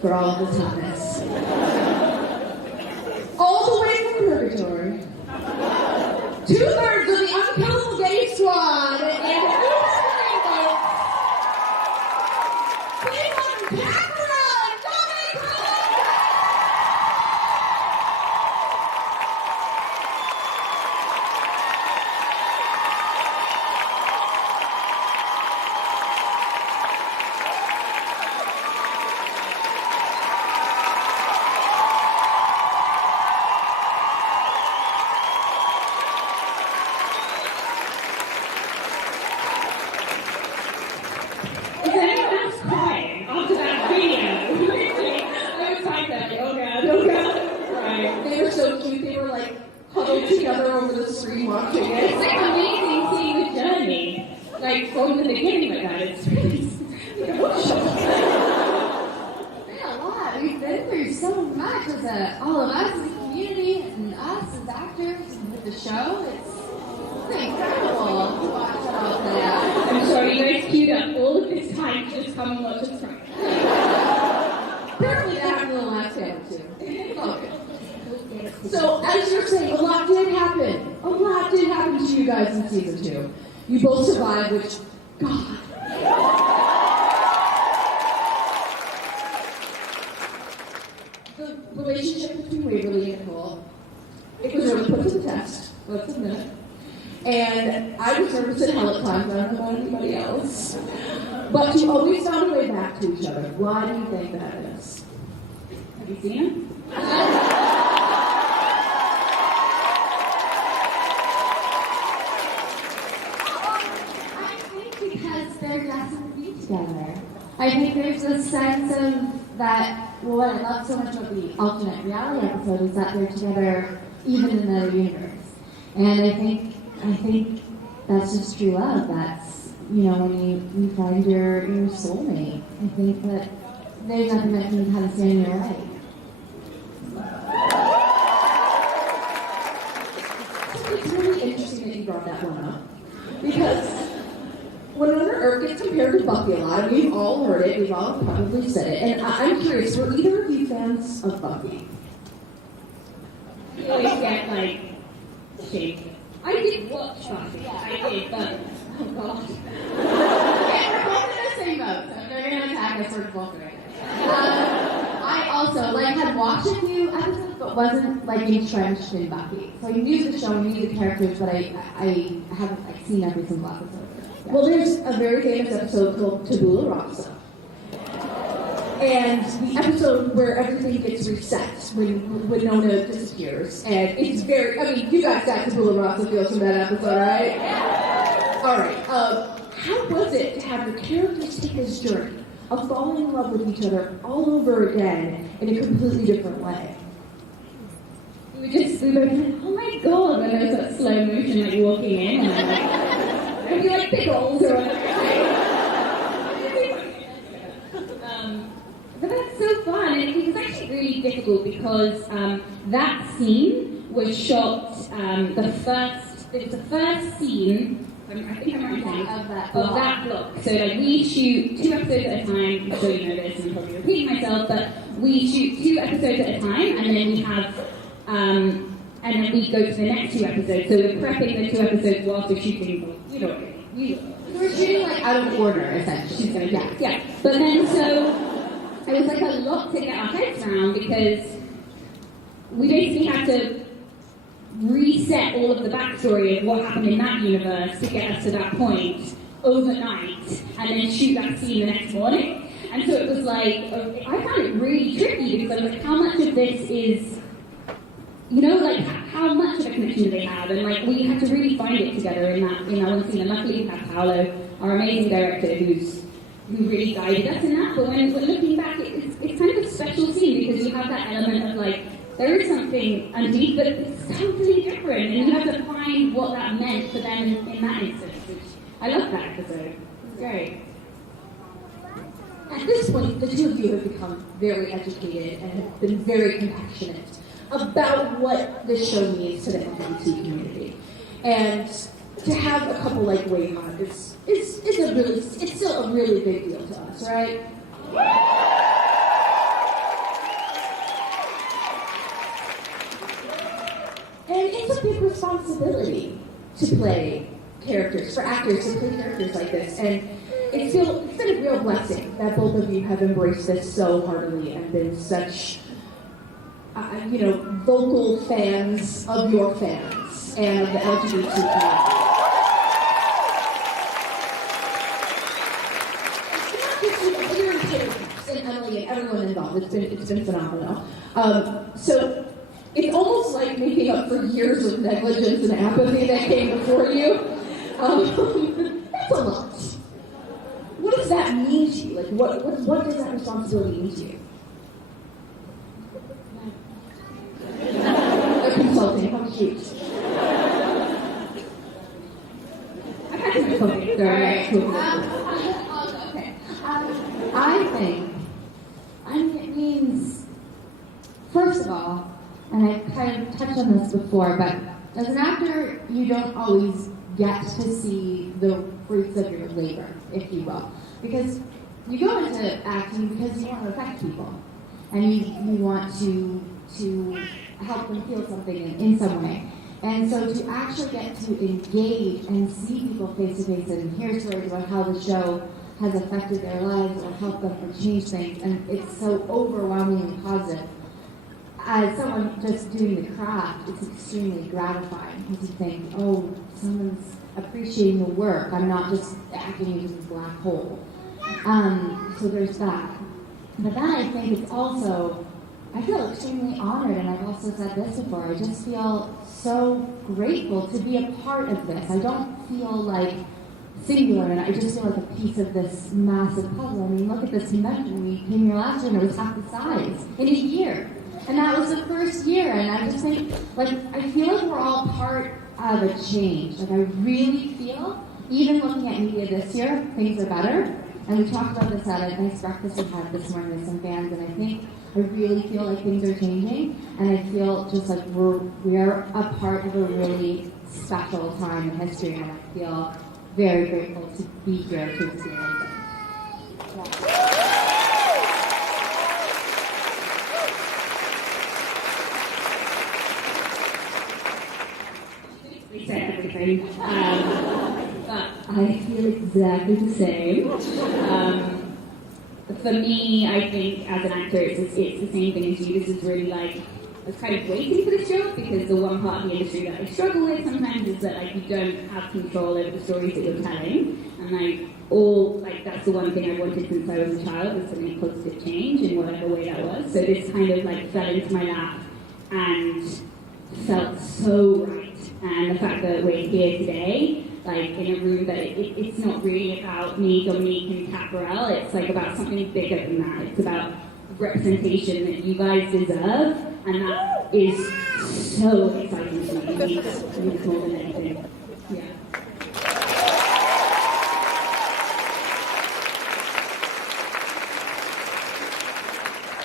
for all of this hotness. All the way from purgatory, 2/3 of the unkillable gay squad, and you both survived, which, God. The relationship between Waverly and Nicole, it was really put to the test, let's admit it. And I was nervous as hell at times, I don't know about anybody else. But you always found a way back to each other. Why do you think that is? Have you seen him? Together. I think there's a sense of that, well, what I love so much about the alternate reality episode is that they're together even in another universe. And I think that's just true love. That's, you know, when you find your soulmate. I think that there's nothing that can kind of stand in your way. It's really interesting that you brought that one up. Because whenever Earp gets compared to Buffy a lot, and we've all heard it, we've all probably said it, and I'm curious, were either of you fans of Buffy? You always get, like, shaped. I did watch Buffy, I did, but, oh god. Okay, we're both in the same boat, so if they're going to attack us, we're both right I also, had watched a few episodes, but wasn't, entrenched in Buffy. So I knew the show, I knew the characters, but I haven't, seen every single episode. Well, there's a very famous episode called Tabula Rasa. And the episode where everything gets reset when Winona disappears. And it's very, you guys got Tabula Rasa feels from that episode, right? Yeah. All right. How was it to have the characters take this journey of falling in love with each other all over again in a completely different way? We were like, oh my god, when there was that slow motion, walking in, and I'd be like pickles or whatever. But that's so fun. And it was actually really difficult because that scene was shot it was the first scene, I think I'm right saying, of that block. So we shoot 2 episodes at a time. I'm sure you know this and I'm probably repeating myself, but we shoot 2 episodes at a time and then we have and then we go to the next 2 episodes. So we're prepping the 2 episodes whilst we're shooting. You know what I mean? We're shooting out of order, essentially. Yeah. But then so it was a lot to get our heads around because we basically had to reset all of the backstory of what happened in that universe to get us to that point overnight and then shoot that scene the next morning. And so it was I found it really tricky because I was how much of this is, how much of a connection do they have? And we had to really find it together in that one scene. And luckily we have Paolo, our amazing director, who really guided us in that. But when looking back, it's kind of a special scene because you have that element of there is something underneath, but it's totally different, and you have to find what that meant for them in that instance. Which I love that episode. It's great. At this point, the 2 of you have become very educated and have been very compassionate about what this show means to the LGBT community. And to have a couple like Wayhaught is still a really big deal to us, right? responsibility to play characters, for actors to play characters like this. And it's been a real blessing that both of you have embraced this so heartily and been such, vocal fans of your fans and of the LGBT community. And Emily and everyone involved. It's been phenomenal. So it's almost like making up for years of negligence and apathy that came before you. That's a lot. What does that mean to you? Like, what does that responsibility mean to you? They're consulting. How cute. I've had some consulting. Alright. Okay. I think it means, first of all, and I kind of touched on this before, but as an actor, you don't always get to see the fruits of your labor, if you will. Because you go into acting because you want to affect people. And you want to help them feel something in some way. And so to actually get to engage and see people face to face and hear stories about how the show has affected their lives or helped them or changed things, and it's so overwhelmingly positive. As someone just doing the craft, it's extremely gratifying because you think, oh, someone's appreciating the work. I'm not just acting into this black hole. So there's that. But then I think it's also, I feel extremely honored, and I've also said this before, I just feel so grateful to be a part of this. I don't feel like singular, and I just feel like a piece of this massive puzzle. I mean, look at this convention. We came here last year and it was half the size in a year. And that was the first year, and I just think, I feel like we're all part of a change. I really feel, even looking at media this year, things are better. And we talked about this at a nice breakfast we had this morning with some fans, and I think, I really feel like things are changing, and I feel just like we're a part of a really special time in history, and I feel very grateful to be here to experience it. Yeah. We said everything. But I feel exactly the same. For me, I think as an actor, it's the same thing as you. This is really like, I was kind of waiting for this job because the one part of the industry that I struggle with sometimes is that you don't have control over the stories that you're telling. And that's the one thing I wanted since I was a child, was to make positive change in whatever way that was. So this kind of fell into my lap and felt so right. And the fact that we're here today, in a room that it's not really about me, Dominique, and Kat Burrell, it's about something bigger than that. It's about representation that you guys deserve, and that is so exciting to me. It's more than anything. Yeah.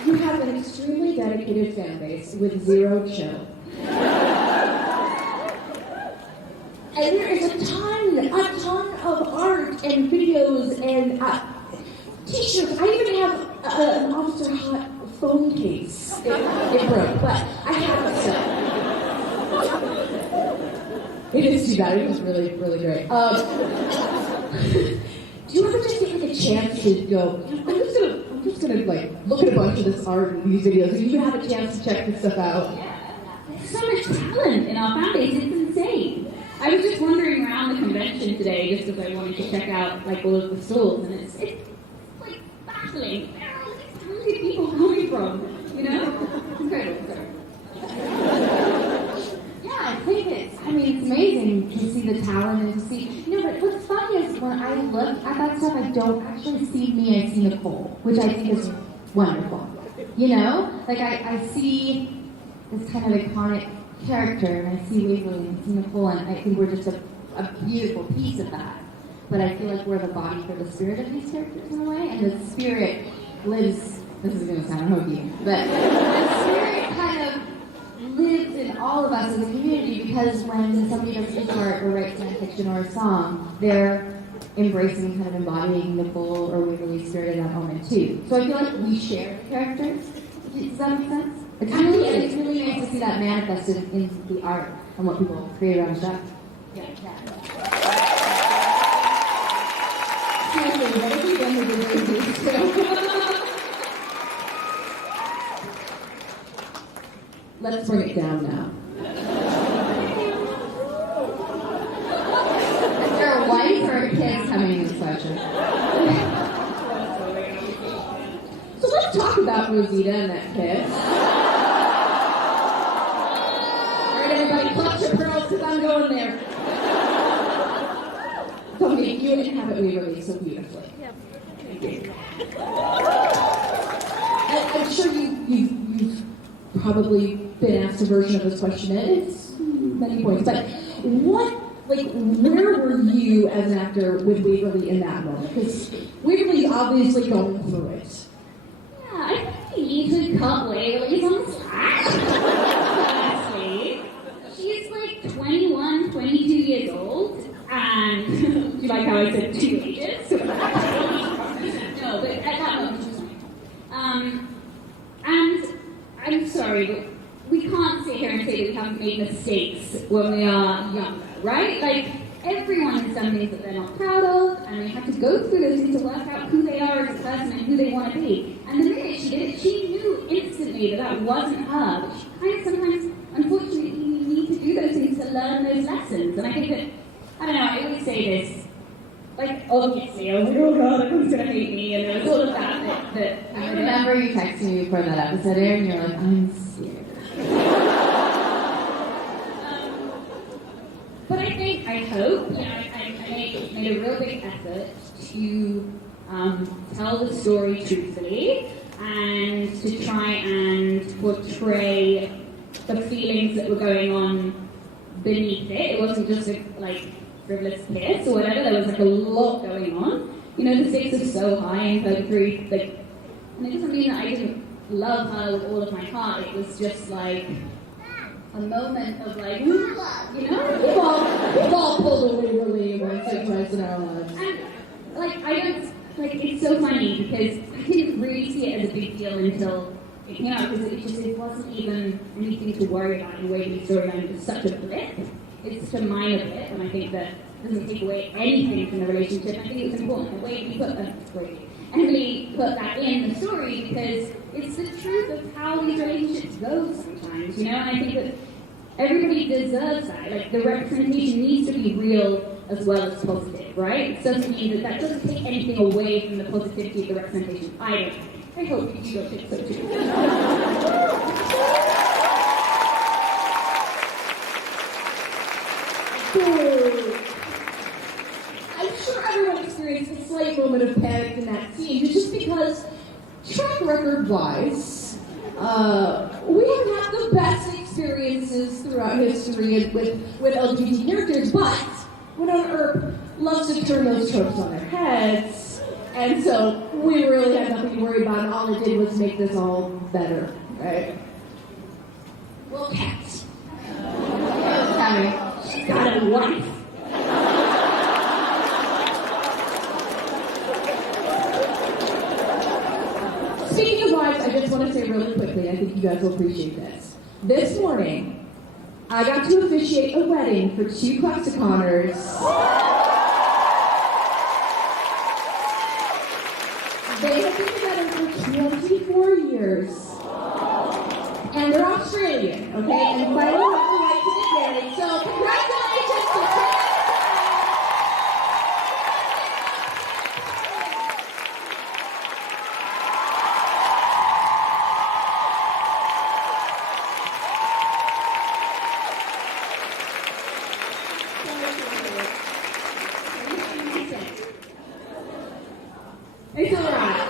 You have an extremely dedicated fan base with zero chill. And there is a ton of art and videos and t-shirts. I even have an Officer Hot phone case. It broke, but I have it still. It is too bad. It was really, really great. Do you ever just get a chance to go, I'm just gonna look at a bunch of this art and these videos, and you have a chance to check this stuff out? Yeah. There's so much talent in our fan base. It's insane. I was just wandering around the convention today just because I wanted to check out all of the stalls, and it's baffling. Where are all these talented people coming from? You know? Incredible. Yeah, I think it's amazing to see the talent and to see, but what's funny is when I look at that stuff, I don't actually see me, I see Nicole, which I think is wonderful. I see this kind of iconic character, and I see Waverly and I see Nicole, and I think we're just a beautiful piece of that. But I feel like we're the body for the spirit of these characters in a way, and the spirit lives, this is going to sound hokey, but the spirit kind of lives in all of us as a community, because when somebody does speak art or writes fan fiction or a song, they're embracing, kind of embodying Nicole or Waverly's spirit in that moment too. So I feel like we share the characters. Does that make sense? It's really nice to see that manifested in the art and what people create around the show. Yeah. Seriously, what have you done with the Let's bring it down now. Is there a wife or a kid coming in this question? So let's talk about Rosita and that kiss. Alright, everybody, clutch your pearls because I'm going there. Tony, you inhabit Waverly so beautifully. Yep. Thank you. I'm sure you've probably been asked a version of this question at many points, but where were you as an actor with Waverly in that moment? Because Waverly's obviously going through it. Yeah, I think we need to cut Waverly on the slack. Honestly. She's like 21, 22 years old, and do you like how I said 2 ages? No, but at that moment she was 20. And I'm sorry, but we can't sit here and say that we haven't made mistakes when we are younger, right? Like, everyone has done things that they're not proud of, and they have to go through those things to work out who they are as a person and who they want to be. And the minute she did it, she knew instantly that wasn't her. But she kind of sometimes, unfortunately, you need to do those things to learn those lessons. And I think that, I don't know, I always say this, like, obviously, I was like, oh god, everyone's going to hate me, and there was all of that. I remember you texting me before that episode aired, and you're like, I'm scared. But I hope, I made a real big effort to tell the story truthfully and to try and portray the feelings that were going on beneath it. It wasn't just a, frivolous kiss or whatever. There was a lot going on. The stakes are so high in 33. And it doesn't mean that I didn't love her with all of my heart. It was just a moment of love, We've all pulled away really once or twice in our lives. And it's so funny because I didn't really see it as a big deal until it came out, because it wasn't even anything to worry about in a way the storyline. It was such a blip. It's such a minor blip, and I think that doesn't take away anything from the relationship. I think it's important the way we put Emily put that in the story, because it's the truth of how these relationships go sometimes, and I think that everybody deserves that. The representation needs to be real as well as positive, right? It doesn't mean that doesn't take anything away from the positivity of the representation. I hope you don't think so too. I'm sure everyone experienced a slight moment of panic in that scene, just because, track record-wise, we haven't had the best experiences throughout history with LGBT characters, but Winona Earp loves to turn those tropes on their heads, and so we really had nothing to worry about, and all it did was make this all better, right? Well, Kat. She's got a wife. Speaking of wives, I just want to say really quickly, I think you guys will appreciate this. This morning, I got to officiate a wedding for 2 Clexaconers. They have been together for 24 years. And they're Australian, okay? And finally have the right to get married. So congratulations to Clexacon! It's alright.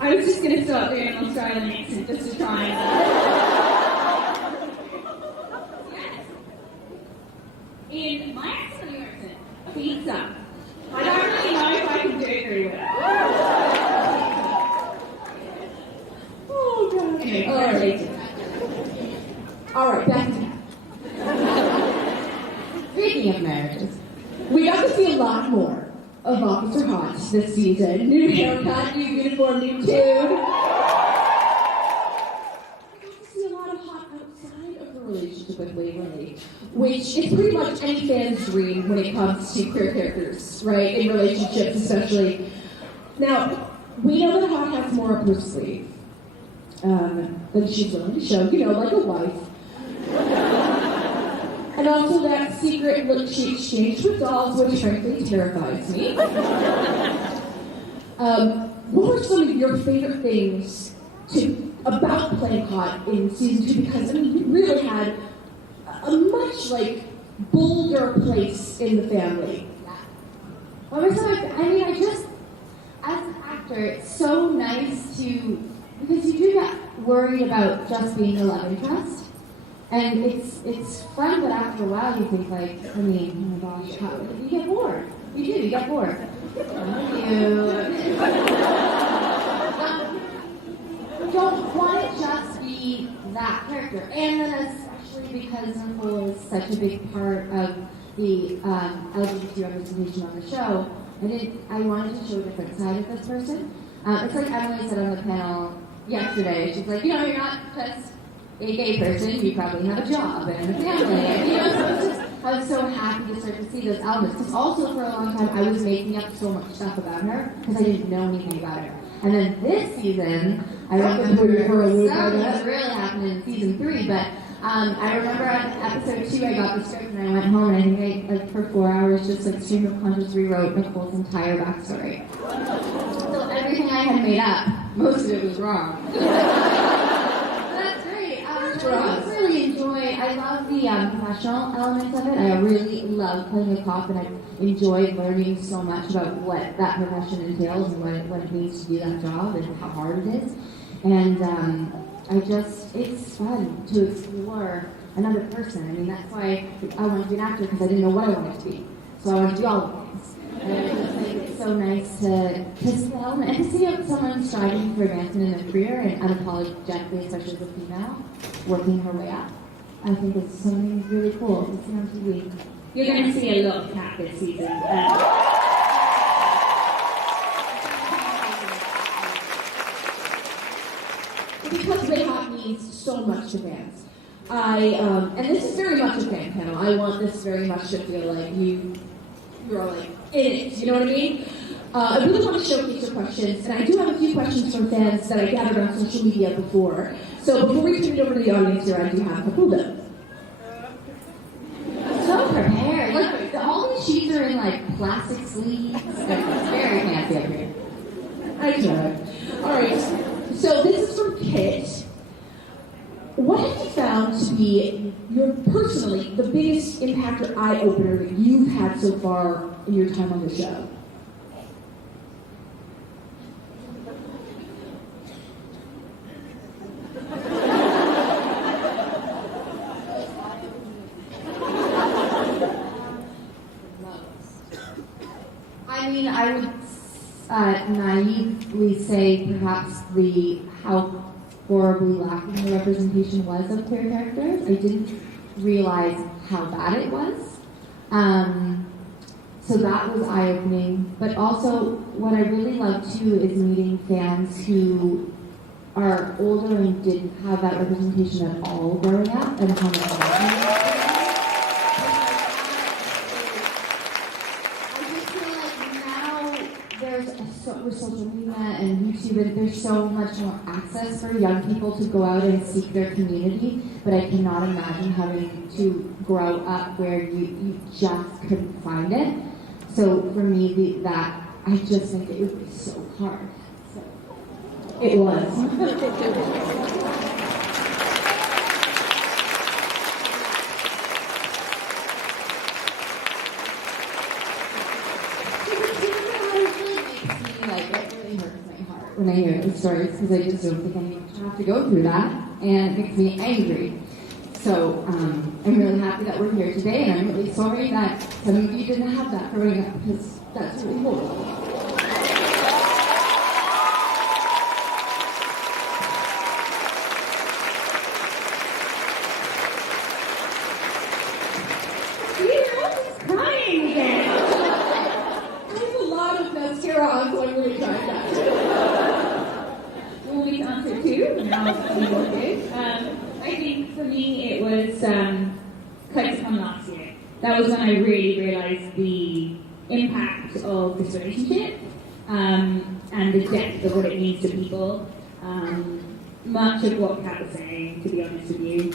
I was just going to start doing an Australian accent just to try and... Yes. In my accent or your accent? Pizza. I don't really know if I can do it very well. Oh, God. Anyway, Alright, back to that. Speaking of marriages, we got to see a lot more of Officer Hot this season. New haircut, new uniform, new tune. relationship with Waverly, which is pretty much any fan's dream when it comes to queer characters, right? In relationships, especially. Now, we know that Hawk has more up her sleeve than she's willing to show, like a wife. And also that secret look she exchanged with dolls, which frankly terrifies me. What were some of your favorite things about playing Hot in season 2? Because you really had a much bolder place in the family. Well, I just, as an actor, it's so nice because you do get worried about just being a love interest. And it's fun, but after a while you think oh my gosh, you get bored. You get bored. You don't want to just be that character. And then especially because Nicole is such a big part of the LGBT representation on the show, I wanted to show a different side of this person. It's like Emily said on the panel yesterday. She's like, you're not just a gay person, you probably have a job and a family. And, I was so happy to start to see those elements. Because also for a long time, I was making up so much stuff about her because I didn't know anything about her. And then this season, I remember something really happened in season 3, but I remember on episode 2, I got the script and I went home and I think I, for 4 hours, just stream of conscious rewrote Nicole's entire backstory. So everything I had made up, most of it was wrong. That's great. I really enjoy, I love the professional elements of it. I really love playing a cop and I enjoy learning so much about what that profession entails and what it means to do that job and how hard it is. And it's fun to explore another person. That's why I wanted to be an actor, because I didn't know what I wanted to be. So I wanted to do all the things. And I just think it's so nice to see the element and to see someone striving for advancement in their career and unapologetically, especially as a female, working her way up. I think it's something really cool to see on TV. You're going to see a lot of Cat this season. Because Wayhaught means so much to fans. And this is very much a fan panel. I want this very much to feel like you're in it, you know what I mean? I really want to showcase your questions, and I do have a few questions from fans that I gathered on social media before. So before we turn it over to the audience here, I do have a couple of them. So prepared. All these sheets are in plastic sleeves. It's very fancy up here. I tried. All right. So this is from Kit. What have you found to be personally the biggest impact or eye opener that you've had so far in your time on the show? I would naively say perhaps how horribly lacking the representation was of queer characters. I didn't realize how bad it was. So that was eye-opening. But also, what I really love too is meeting fans who are older and didn't have that representation at all growing up, and how much with social media and YouTube, and there's so much more access for young people to go out and seek their community, but I cannot imagine having to grow up where you just couldn't find it. So for me, I just think it would be so hard. So it was. When I hear the stories, because I just don't think I have to go through that, and it makes me angry. So I'm really happy that we're here today, and I'm really sorry that some of you didn't have that growing up, because that's really horrible. Crying again. I have a lot of mascara on, so I'm really trying that. We'll be on to 2. Now, I think for me it was Clexacon last year. That was when I really realised the impact of this relationship and the depth of what it means to people. Much of what Kat was saying, to be honest with you.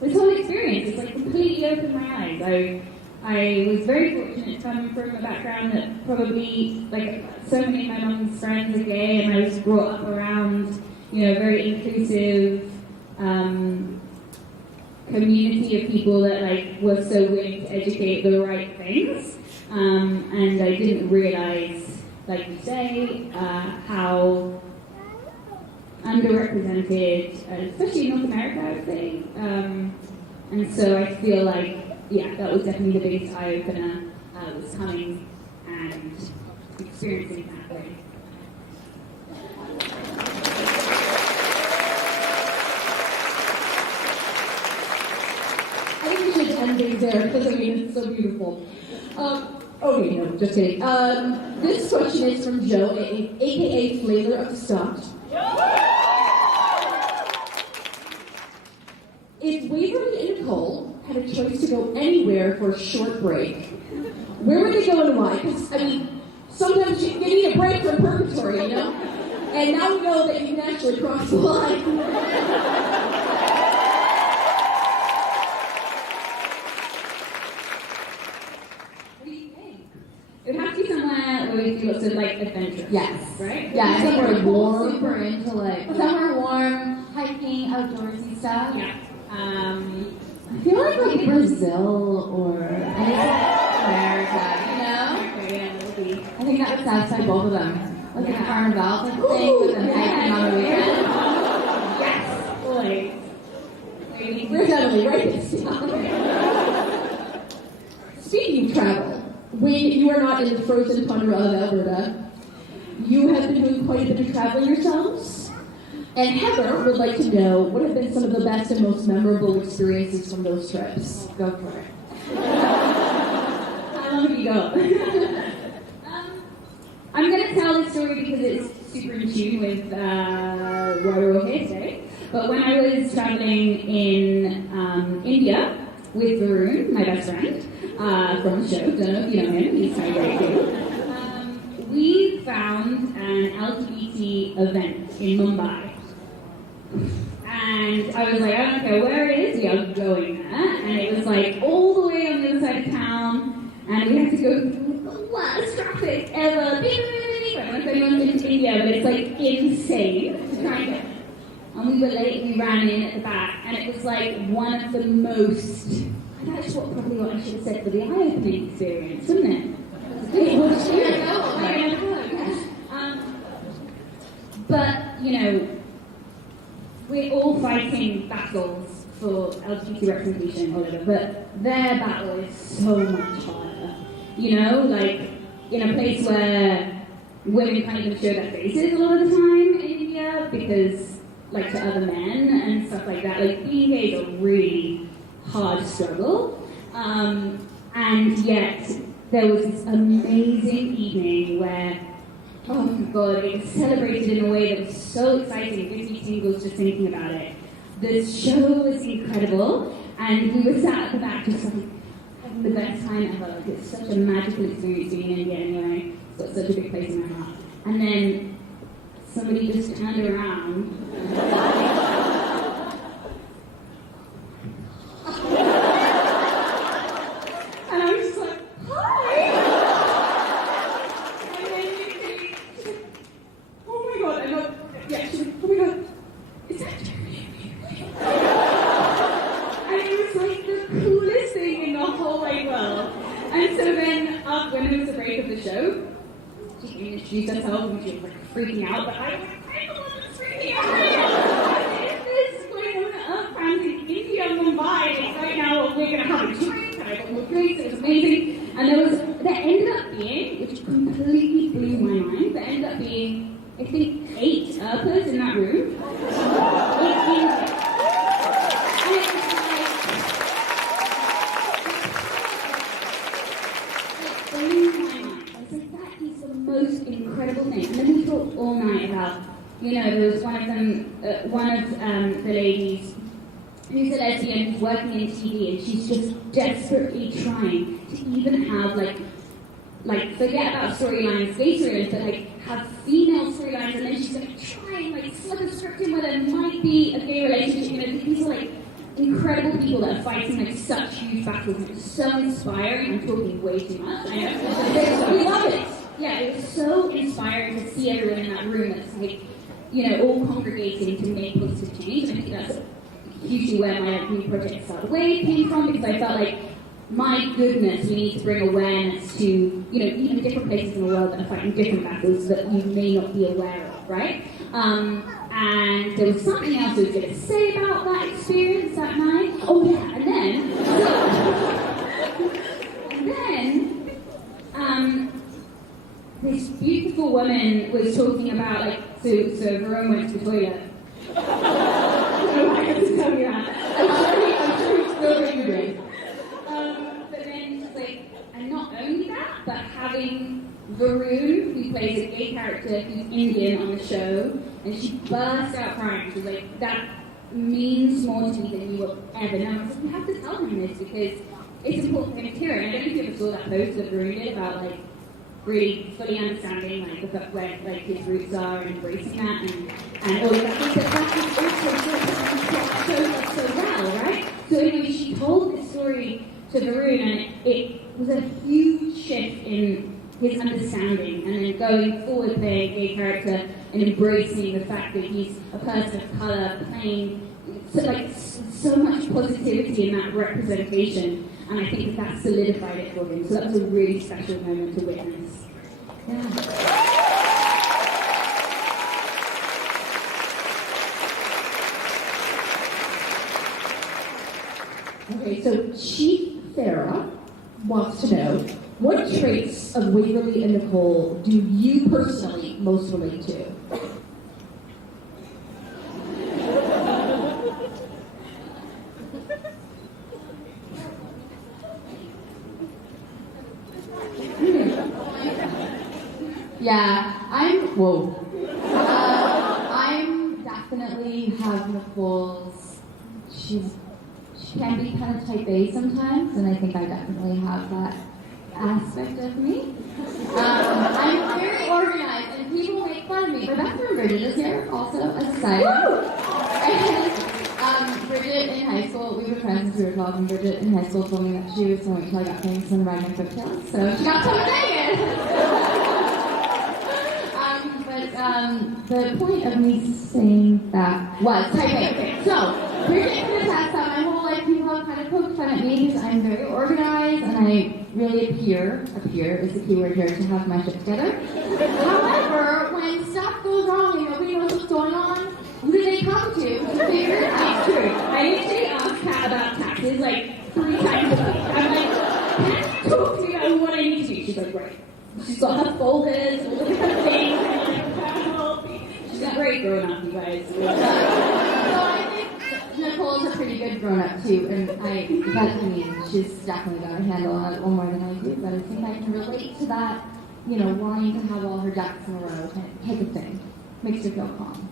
This whole experience has like completely opened my eyes. I was very fortunate to come from a background that probably, like, so many of my mum's friends are gay, and I was brought up around, you know, a very inclusive community of people that, like, were so willing to educate the right things. And I didn't realise, like you say, how underrepresented, especially in North America, I would say. And so I feel like, yeah, that was definitely the biggest eye-opener, was coming and experiencing that way. I think we should end things there, because I mean, it's so beautiful. Okay, no, just kidding. This question is from Joe, aka Flavor of the Stock. If Waverly and Nicole had a choice to go anywhere for a short break, where would they go and why? Because, I mean, sometimes you need a break from purgatory, you know? And now we know that you can actually cross the line. It would have to be somewhere where we do lots of like adventure. Yes. Right? Yeah, somewhere warm. Super into like somewhere warm, hiking, outdoorsy stuff. Yeah. I feel like Brazil or America, you know? Okay, yeah, that would be. I think that would satisfy both of them. Like a carnival type thing with them hiking on the weekend. Yes! Boy. Where's Emily? Write this down. Speaking of travel, when you are not in the frozen tundra of Alberta, you have been doing quite a bit of traveling yourselves. And Heather would like to know what have been some of the best and most memorable experiences from those trips. Go for it. How long have you got? I'm going to tell this story because it's super in tune with why we're all here today. But when I was traveling in India with Varun, my best friend, from the show, don't know if you know him, he's my great dude. We found an LGBT event in Mumbai. And I was like, I don't care where it is, we are going there. And it was like all the way on the other side of town, and we had to go through the worst traffic ever. I don't know if anyone's been to India, but it's like insane to try and get. And we were late, we ran in at the back, and it was like one of the most, and that's probably what I should have said for the eye-opening experience, wouldn't it? It was yes. But, you know, we're all fighting battles for LGBT representation or whatever, but their battle is so much harder. You know, like, in a place where women can't even show their faces a lot of the time in India because, like, to other men and stuff like that. Like, being gay is a really hard struggle. And yet, there was this amazing evening where, oh my god, it was celebrated in a way that was so exciting. It gives me tingles just thinking about it. The show was incredible, and we were sat at the back just like having the best time ever. Like, it's such a magical experience being in India anyway. It's got such a big place in my heart. And then somebody just turned around. And I was just like, hi! And then she's like, oh my god, I know, yeah, she's like, oh my god, is that Jeremy? And it was like the coolest thing in the whole wide world. And so then, when it was the break of the show, she introduced herself and she was like freaking out, but I was like, I'm the one that's freaking out. This is going on at Earth Fans in India, Mumbai, and right now we're going to have a drink, and I got more drinks, it was amazing. And there ended up being, which completely blew my mind, there ended up being, I think, 8 Earpers in that room. 8 most incredible thing. And then we talked all night about, you know, there was one of the ladies who's a lesbian, who's working in TV, and she's just desperately trying to even have, like forget about storylines, gay storylines, but, like, have female storylines, and then she's going to try and, like, slip a script in where there might be a gay relationship. You know, these are, like, incredible people that are fighting, like, such huge battles, and it's so inspiring. I'm talking way too much, I know. We love it. Yeah, it was so inspiring to see everyone in that room that's, like, you know, all congregating to make positive change, and I think that's hugely where my new project Start the Wave came from, because I felt like, my goodness, we need to bring awareness to, you know, even different places in the world that are fighting different battles that you may not be aware of, right? And there was something else I was going to say about that experience that night. Oh yeah, and then, this beautiful woman was talking about, like, so Varun went to the toilet. I don't know why I have to tell you that. I'm sure he's still doing great. But then, like, and not only that, but having Varun, who plays a gay character who's Indian on the show, and she burst out crying. She was like, that means more to me than you will ever know. I was like, you have to tell him this because it's important for him to hear it. I don't know if you ever saw that post that Varun did about, like, really fully understanding, like, where, like, his roots are and embracing that and all of that. But that is also so well, right? So anyway, she told this story to Varun, and it was a huge shift in his understanding, and then going forward playing a gay character and embracing the fact that he's a person of colour, playing so much positivity in that representation, and I think that solidified it for him. So that was a really special moment to witness. Yeah. Okay, so Chief Farah wants to know, what traits of Waverly and Nicole do you personally most relate to? Yeah, I'm definitely have Nicole's, she can be kind of type A sometimes, and I think I definitely have that aspect of me. I'm very organized, and people make fun of me. My best friend Bridget is here, also, as a side note. Bridget in high school, we were friends since we were 12, and Bridget in high school told me that she was going until I got famous and ride my coattails, so she got some of the point of me saying that was type A. Okay, so Bridget can attest that my whole life people have kind of poked fun at me because I'm very organized and I really appear is the key word here, to have my shit together. However, when stuff goes wrong and nobody knows what's going on, who do they come to figure it out? True. I usually ask Kat about taxes like 3 times a week. I'm like, can you talk to me about what I need to do? She's like, right. She's got her folders, all the different things, and I'm like, help me. She's a great grown up, you guys. So I think Nicole's a pretty good grown up too, and she's definitely got a handle on it a little more than I do, but I think I can relate to that, you know, wanting to have all her ducks in a row type of thing. Makes her feel calm.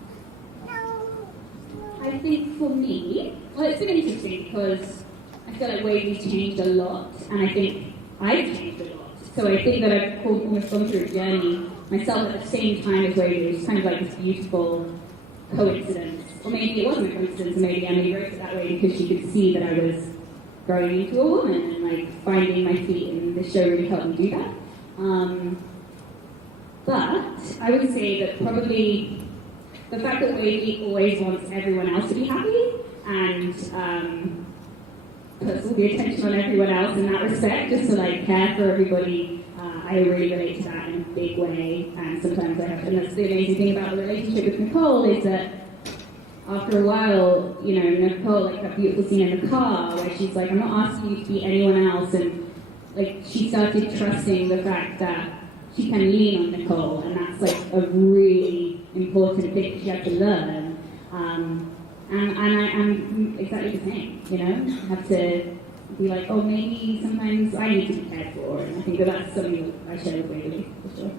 I think for me, well, it's been interesting because I feel like Waverly's changed a lot, and I think I've changed a lot. So I think that I've almost gone through a journey myself at the same time as Waverly, which is kind of like this beautiful coincidence. Or maybe it wasn't a coincidence, and maybe Emily wrote it that way because she could see that I was growing into a woman and like finding my feet, and this show really helped me do that. But I would say that probably the fact that Waverly always wants everyone else to be happy and puts all the attention on everyone else in that respect, just to like care for everybody. I really relate to that in a big way, and sometimes I have. And that's the amazing thing about the relationship with Nicole is that after a while, you know, Nicole, like that beautiful scene in the car where she's like, I'm not asking you to be anyone else, and like she started trusting the fact that she can lean on Nicole, and that's like a really important thing she had to learn. And I'm exactly the same, you know? I have to be like, oh, maybe sometimes I need to be cared for, and I think that that's something that I share with Waverly, for sure.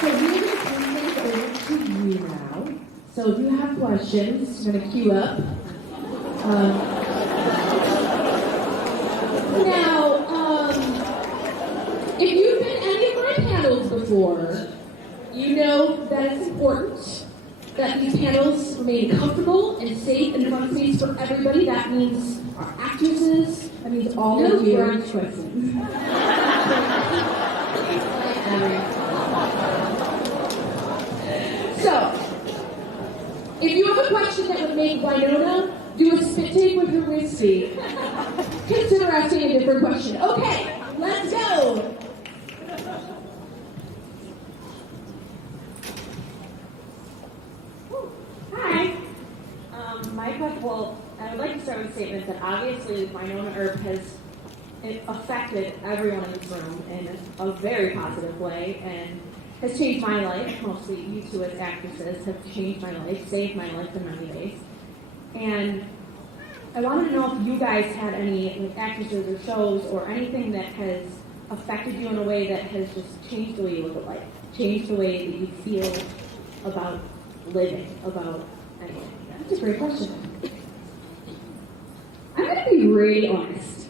So we're going to turn things over to you now. So if you have questions, I'm going to queue up. Now, if you've been any of my panels before, you know that it's important that these panels remain comfortable and safe and fun space for everybody. That means our actresses, that means all of you. No questions. So, if you have a question that would make Winona do a spit take with her whiskey, consider asking a different question. Okay, let's go. Hi. My question, well, I would like to start with a statement that obviously Winona Earp has affected everyone in this room in a very positive way and has changed my life. Mostly you two as actresses have changed my life, saved my life in many ways. And I wanted to know if you guys had any actresses or shows or anything that has affected you in a way that has just changed the way you look at life, changed the way that you feel about living, about anything. That's a great question. I'm going to be really honest.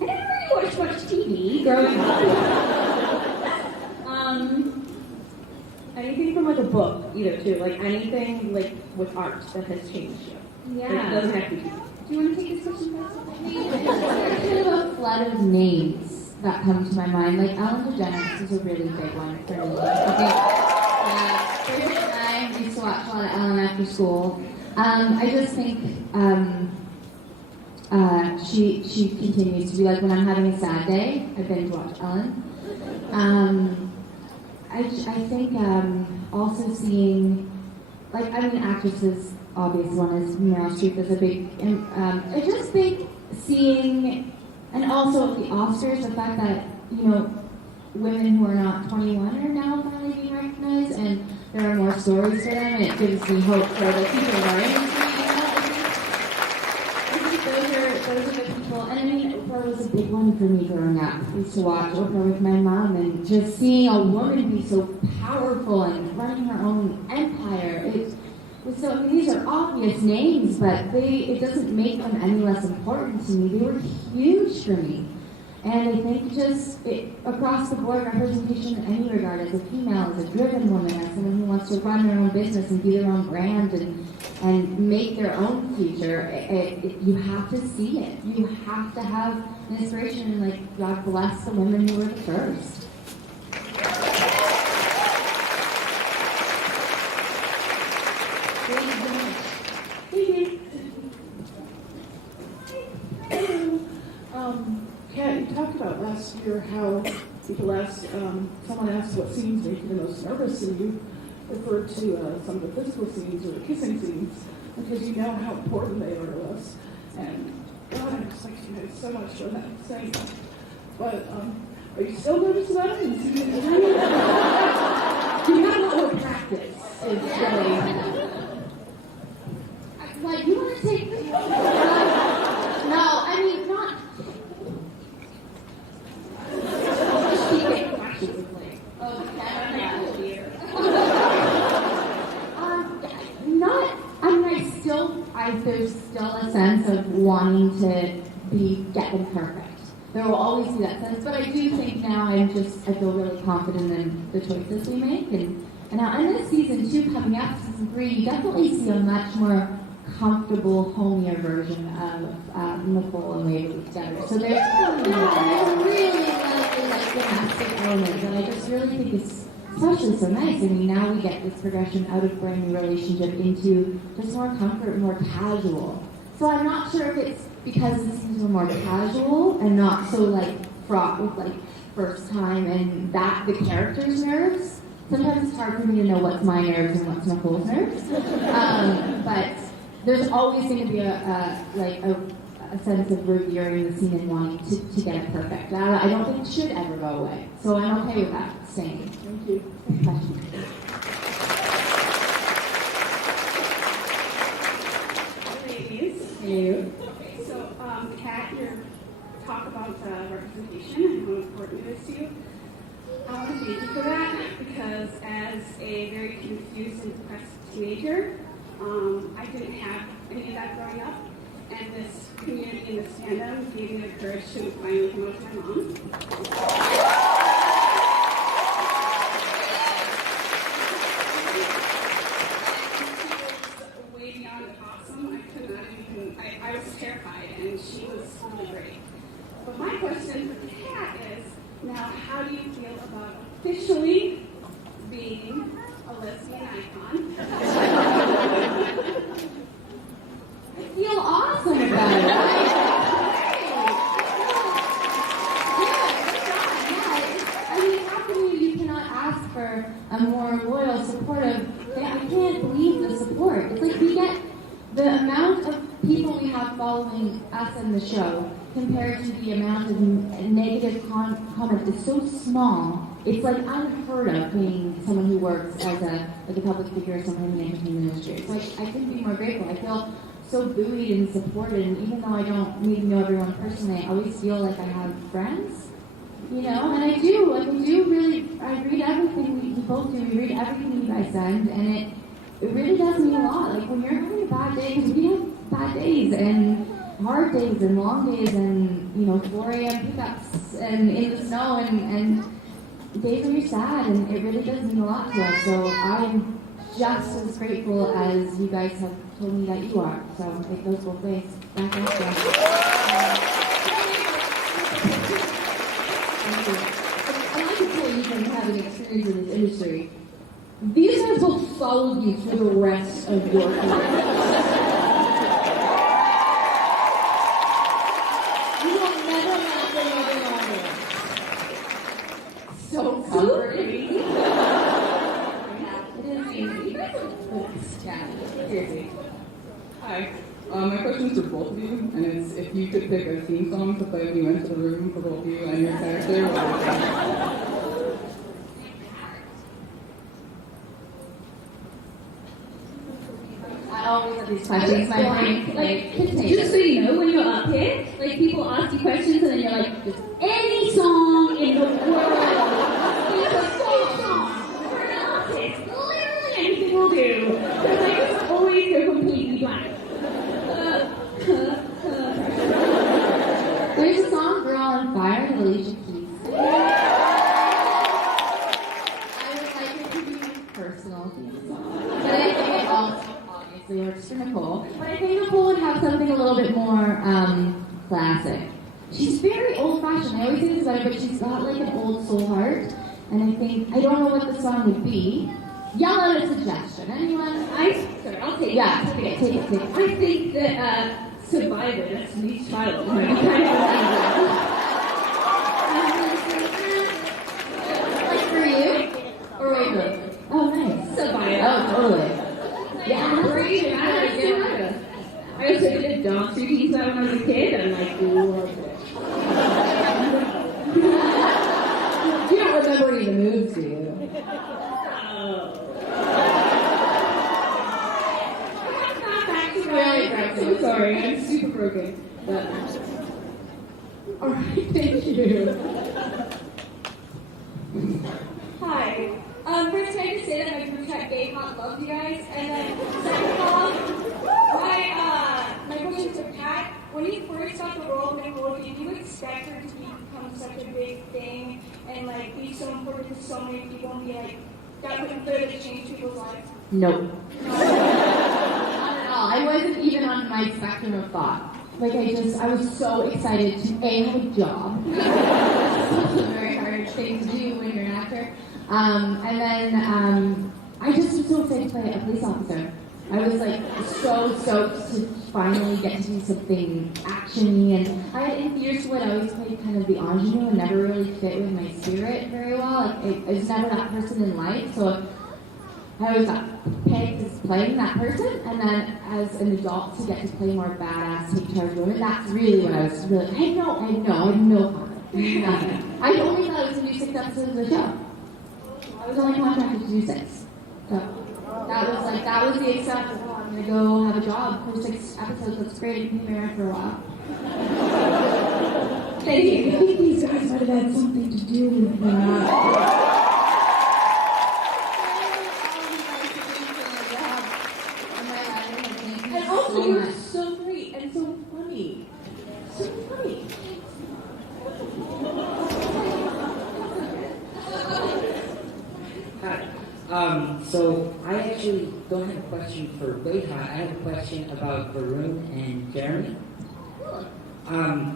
I never really watched much TV growing up. Anything from like a book, either too, like anything like with art that has changed you. Yeah. Like, it doesn't have to be. Do you want to take this question first? There's kind of a flood of names that come to my mind. Like Ellen DeGeneres is a really big one for me. Favorite and I used to watch a lot of Ellen after school. I just think she continues to be like when I'm having a sad day, I binge watch Ellen. I think also seeing, like, I mean, actresses, obvious one is Meryl Streep is a big, I just think seeing, and also the Oscars, the fact that, you know, women who are not 21 are now finally being recognized, and there are more stories for them, and it gives me hope for the people in our industry. I think those are the people, and I mean, Oprah was a big one for me growing up. I used to watch Oprah with my mom, and just seeing a woman be so powerful and running her own empire, it was so, I mean, these are obvious names, but it doesn't make them any less important to me. They were huge for me. And I think just across the board, representation in any regard, as a female, as a driven woman, as someone who wants to run their own business and be their own brand and make their own future, you have to see it. You have to have an inspiration, and like, God bless the women who were the first. Kat, you talked about last year how people asked, someone asked what scenes make you the most nervous, and you referred to some of the physical scenes or the kissing scenes, because you know how important they are to us. And God, I just like you guys so much for that saying that. But are you still nervous about it? Do you have a lot more practice? It's really... Like, you want to take this? No, I mean, not. Not. I mean, there's still a sense of wanting to get them perfect. There will always be that sense, but I do think now I feel really confident in the choices we make, and now in this season 2 coming up, season 3, you definitely see a much more comfortable, homier version of Nicole and Waverly together. So there's a really lovely, domestic element that I just really think is especially so nice. I mean, now we get this progression out of brand new relationship into just more comfort, more casual. So I'm not sure if it's because the scenes were more casual and not so fraught with first time and that the character's nerves. Sometimes it's hard for me to know what's my nerves and what's Nicole's nerves. But there's always going to be a sense of revering the scene and wanting to get it perfect. I don't think it should ever go away. So I'm okay with that staying. Thank you. Good question. Ladies. You. Okay, so Kat, your talk about representation and how important it is to you. I want to thank you for that, because as a very confused and depressed teenager. I didn't have any of that growing up, and this community and this fandom gave me the courage to finally come out to my mom. Way beyond awesome. I could not even, I was terrified, and she was really great. But my question for Kat is, now how do you feel about officially being a lesbian icon? I feel awesome about it. I mean, how come you cannot ask for a more loyal, supportive? I can't believe the support. It's like we get the amount of people we have following us in the show compared to the amount of negative comments is so small. It's like unheard of being someone who works as a public figure or someone in the entertainment industry. It's like I couldn't be more grateful. I feel so buoyed and supported, and even though I don't maybe know everyone personally, I always feel like I have friends, you know, and I do really, I read everything we both do, we read everything you guys send, and it really does mean a lot. Like when you're having a bad day, because we have bad days, and hard days, and long days, and, you know, 4 a.m. pickups, and in the snow, and days when you're sad, and it really does mean a lot to us, so I am just as grateful as you guys have told me that you are. So it goes both ways. Back up, guys. Thank you. And I can tell you from having experience in this industry, these guys will follow you for the rest of your career. You will never laugh another moment. So comforting. Hi. My question is for both of you, and it's if you could pick a theme song to play when you went to the room for both of you and your character, what would it be? I always have these questions. My brain, Just so you know, when you're up here, like people ask you questions and then you're like, just any song in the world. It's a folk song for an artist. Literally anything will do. Because I just always go completely blank. There's a song, Girl on Fire, that Alicia Keys. I would like it to be my personal theme song. But I think it also obviously works for Nicole. But I think Nicole would have something a little bit more classic. She's very old-fashioned. I always say this about her, but she's got like an old soul heart. And I think, I don't know what the song would be. Yell out a suggestion. Anyone? Sorry, I'll take it. Take it. I think that Survivor, Destiny's Child, might be kind of Like for you? Or Wayhaught? Oh, nice. Survivor. Oh, totally. Yeah, great. I also did dance routines when I was a kid, and like loved it. you don't remember any of the moves, do you? I'm sorry, I'm super broken. But Alright, thank you. Hi. First, can I just say that my group chat Wayhaught loves you guys, and then second off, my question to Kat: when you first got the role of Nicole, did you expect her to become such a big thing and like be so important to so many people and be like that would literally change people's lives? Nope. Not at all. I wasn't even on my spectrum of thought. Like I was so excited to A, have a job. It's a very hard thing to do when you're an actor. And then I just was so excited to play a police officer. I was like so stoked to finally get to do something action-y, and I in Fiercewood I always played kind of the ingenue and never really fit with my spirit very well. Like I was never that person in life, so I always got pegged as playing that person, and then as an adult to get to play more badass, take charge women, that's really what I was really, I had no confidence, nothing. I only thought I was going to do 6 episodes of the show. I was only contracted to do 6. So that was the extent of, I'm going to go have a job for 6 episodes, that's great, I can be married for a while. Thank you. I think these guys might have had something to do with that. So I actually don't have a question for Wayhaught. I have a question about Varun and Jeremy.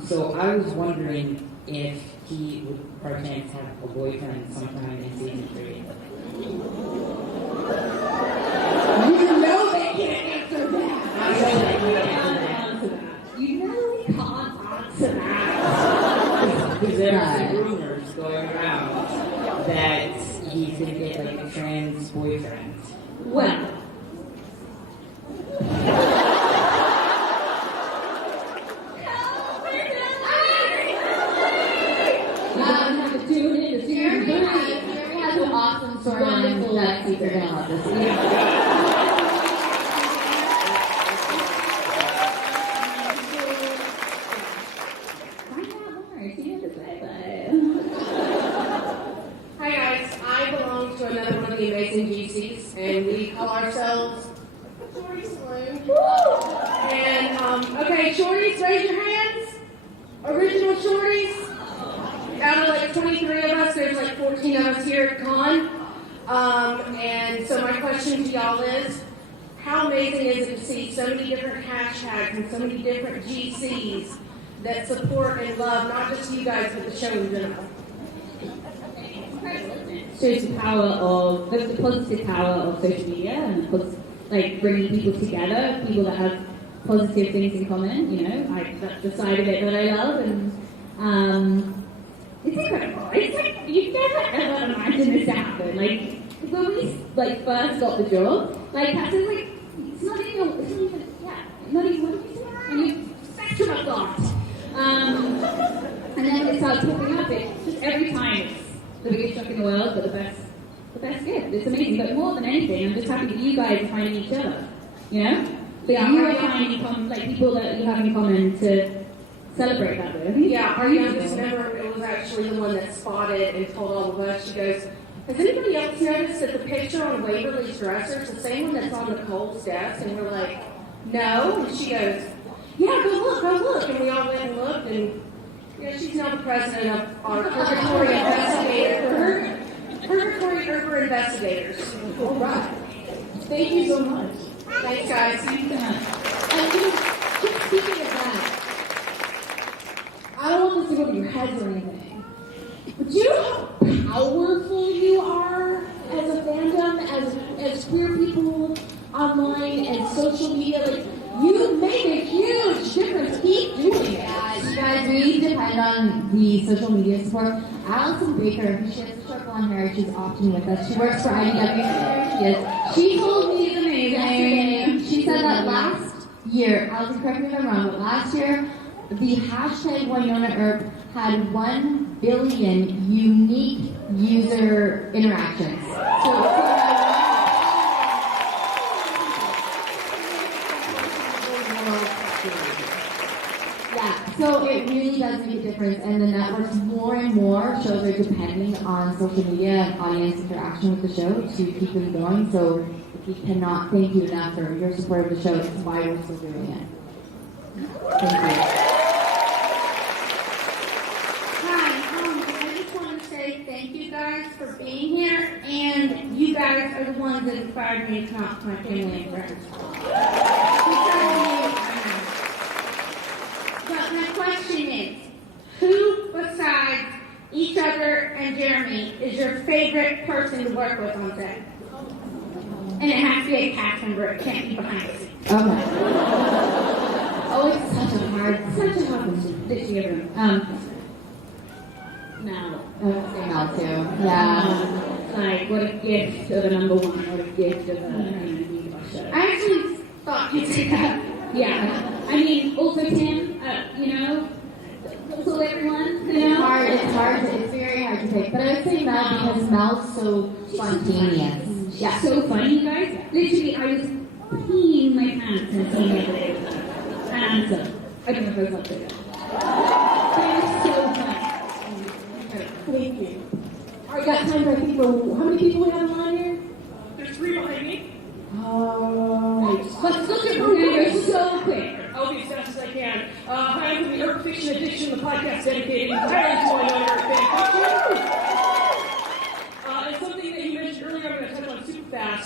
So I was wondering if he would, perchance, have a boyfriend sometime in season 3. You know they can't answer that. I know they can't answer that. You know we can't answer that. Because there's some rumors going around that he's going to get like a trans boyfriend. Well, Jeremy has an awesome storyline that you're gonna love this year. Hi guys, I belong to another one of the amazing GCs, and we call ourselves Shorty Saloon. And okay, Shorties, raise your hands. Original Shorties. Out of like 23 of us, there's like 14 of us here at Con. And so my question to y'all is, how amazing is it to see so many different hashtags and so many different GCs that support and love not just you guys, but the show in general? Shows the power of the positive power of social media and like bringing people together, people that have positive things in common. You know, that's the side of it that I love, and it's incredible. It's like you never ever imagined this to happen. Like when we first got the job, like Pat was like, it's not even what did you say? And you spectrum of thought. And then it starts popping up. It's just every time it's the biggest shock in the world, but the best gift. It's amazing. But more than anything, I'm just happy that you guys are finding each other. You know? That you are finding people that you have in common to celebrate that with. Yeah, our youngest member was actually the one that spotted and told all of us. She goes, has anybody else noticed that the picture on Waverly's dresser is the same one that's on Nicole's desk? And we're like, no. And she goes, yeah, go look. And we all went and looked, and she's now the president of our Purgatory Investigator. Purgatory Earper Investigators. All right. Thank you so much. Thanks, guys. And just speaking of that, I don't want this to go to your heads or anything, but do you know how powerful you are as a fandom, as queer people online and social media? Like, you make a huge difference. Keep doing it. You guys, we depend on the social media support. Allison Baker, who she has short blonde hair, she's often with us. She works for IDW. There she is. She told me yesterday, she said that last year, Allison, correct me if I'm wrong, but last year, the hashtag Winona Earp had 1 billion unique user interactions. So it really does make a difference, and the networks more and more shows are depending on social media and audience interaction with the show to keep them going. So we cannot thank you enough for your support of the show. It's why we're still doing it. Thank you. Hi, I just want to say thank you guys for being here, and you guys are the ones that inspired me to come out to my family and friends. But my question is, who besides each other and Jeremy is your favorite person to work with on set? And it has to be a cast member, it can't be behind the scenes. Okay. Oh, it's such a hard this year. Now. Now too. Yeah. Like, what a gift of a number one, what a gift of a show. I actually thought you'd say that. Yeah. I mean, also Tim, you know, also everyone, you know. It's very hard to pick. But I would say Mel because Mel's so spontaneous. Yeah, so funny, you guys. Literally, I was peeing my pants and seeing the other day. And so, I don't know if I was up to that. But it was so fun. Thank you. All right, got time for, I think, how many people we have online here? There's 3 behind me. Let's look at we're so quick. I'll be as fast as I can. Hi, I'm from the Earp Fiction Edition, the podcast dedicated entirely to Winona Earp fan fiction. And something that you mentioned earlier, I'm going to touch on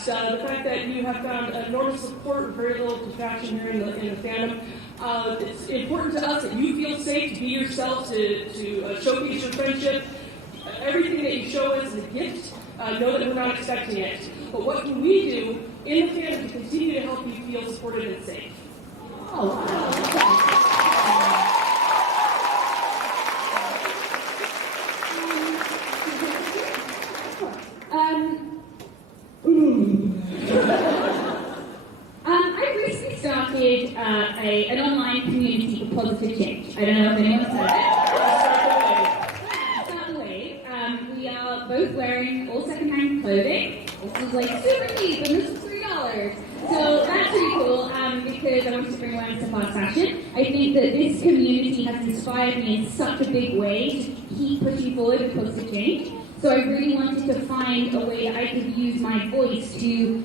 the fact that you have found enormous support, very little distraction here in the fandom. It's important to us that you feel safe to be yourself, to showcase your friendship. Everything that you show us is a gift. Know that we're not expecting it. But what can we do in the fandom to continue to help you feel supported and safe? Oh, wow. I recently started an online community for positive change. I don't know if anyone's heard of it. Start the way. We are both wearing all secondhand clothing. This is like super cheap, and this is $3. So that's pretty cool because I wanted to bring awareness to fast fashion. I think that this community has inspired me in such a big way to keep pushing forward with positive change. So I really wanted to find a way that I could use my voice to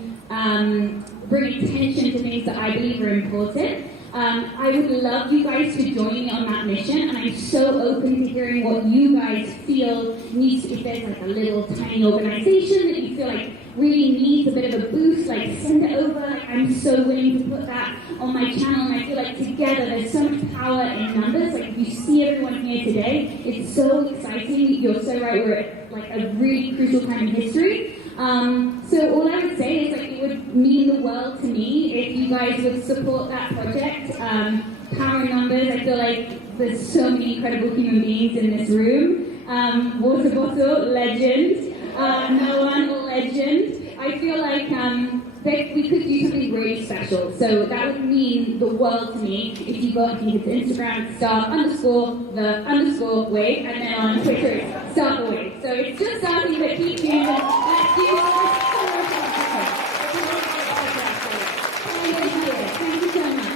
bring attention to things that I believe are important. I would love you guys to join me on that mission, and I'm so open to hearing what you guys feel needs to, if there's like a little tiny organization that you feel like really needs a bit of a boost, like send it over. Like, I'm so willing to put that on my channel, and I feel like together there's so much power in numbers. Like if you see everyone here today, it's so exciting. You're so right, we're at like a really crucial time in history. So all I would say is like it would mean the world to me if you guys would support that project. Power in numbers. I feel like there's so many incredible human beings in this room. Water bottle, legend. No one, legend. I feel like we could do something really special. So that would mean the world to me if you got, I think it's Instagram, *the_wave, and then on Twitter, it's start the wave. So it's just something that keeps doing it. Let's do it. Thank you so much.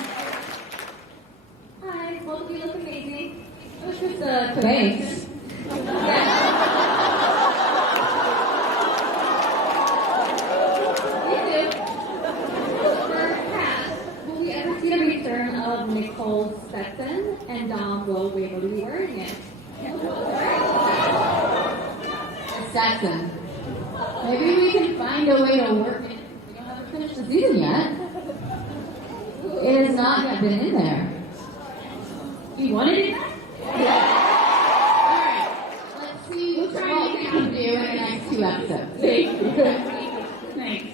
Hi, both of you look amazing. It was just Thanks. Nicole Stetson and Dom will be able to be wearing it. Stetson. Maybe we can find a way to work it. We don't have to finish the season yet. It has not yet been in there. You want it in there? Yeah. Alright. Let's see what we can do in the next 2 episodes. Thank you. Thanks.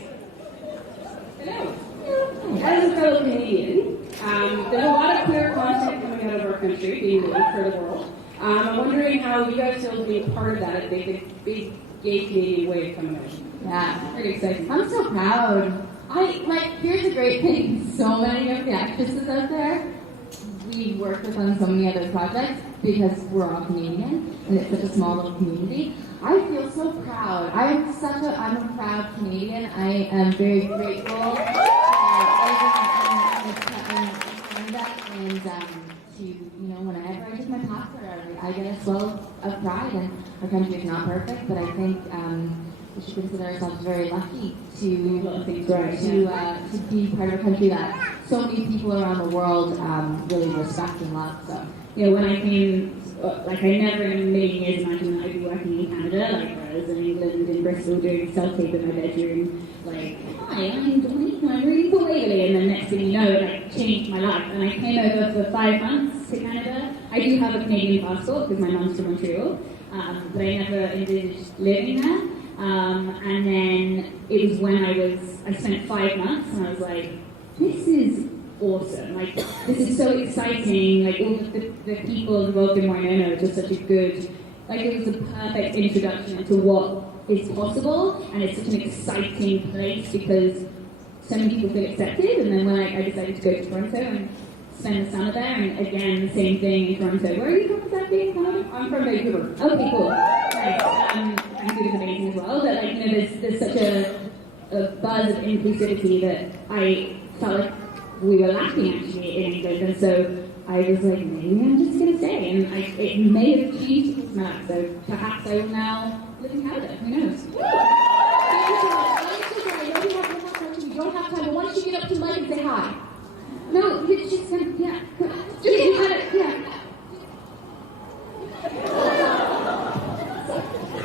Hello. As a fellow Canadian, there's a lot of queer content coming out of our country, being moved for the world. I'm wondering how you guys feel being part of that, the big gay Canadian wave coming out. Yeah. Pretty exciting. I'm so proud. Here's a great thing. So many of the actresses out there, we work with on so many other projects because we're all Canadian and it's such a small little community. I feel so proud. I'm a proud Canadian. I am very grateful for everything in Canada and to, whenever I take my passport, I get a swell of pride, and our country is not perfect, but I think we should consider ourselves very lucky to be part of a country that so many people around the world really respect and love. So, when I came, I never in a million years imagined that I'd be working in Canada, I was in England, in Bristol, doing self-tape in my bedroom, hi, I'm Dominique, I'm reading for Waverley, and then next thing you know, it changed my life. And I came over for 5 months to Canada. I do have a Canadian passport because my mum's from Montreal, but I never envisaged living there. And then it was when I spent 5 months, and I was like, this is awesome. This is so exciting. All the people involved in Winona are just such a good, it was the perfect introduction into what is possible, and it's such an exciting place because so many people feel accepted. And then when I decided to go to Toronto and spend the summer there, and again, the same thing in Toronto. Where are you from exactly? I'm from Vancouver. Okay, cool. Nice. Vancouver's amazing as well, but there's such a buzz of inclusivity that I felt like we were lacking actually in England, and so I was like, maybe I'm just going to stay, and it may have changed my life, so perhaps I will now live in Canada, who knows? Thank you so much. I know we have one more question. We don't have time, but why don't you get up to Mike and say hi? No, it's just yeah.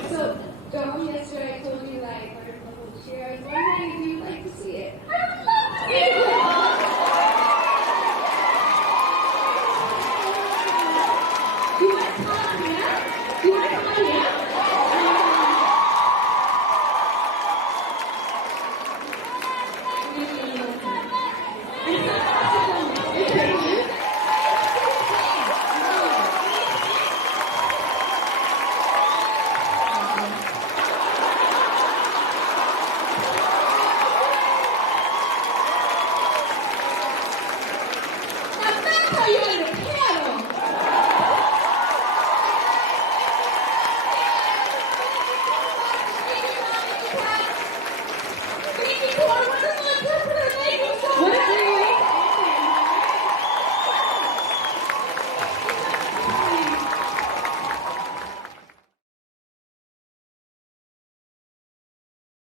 So, Dom, yesterday I told you that I heard the whole cheer. I was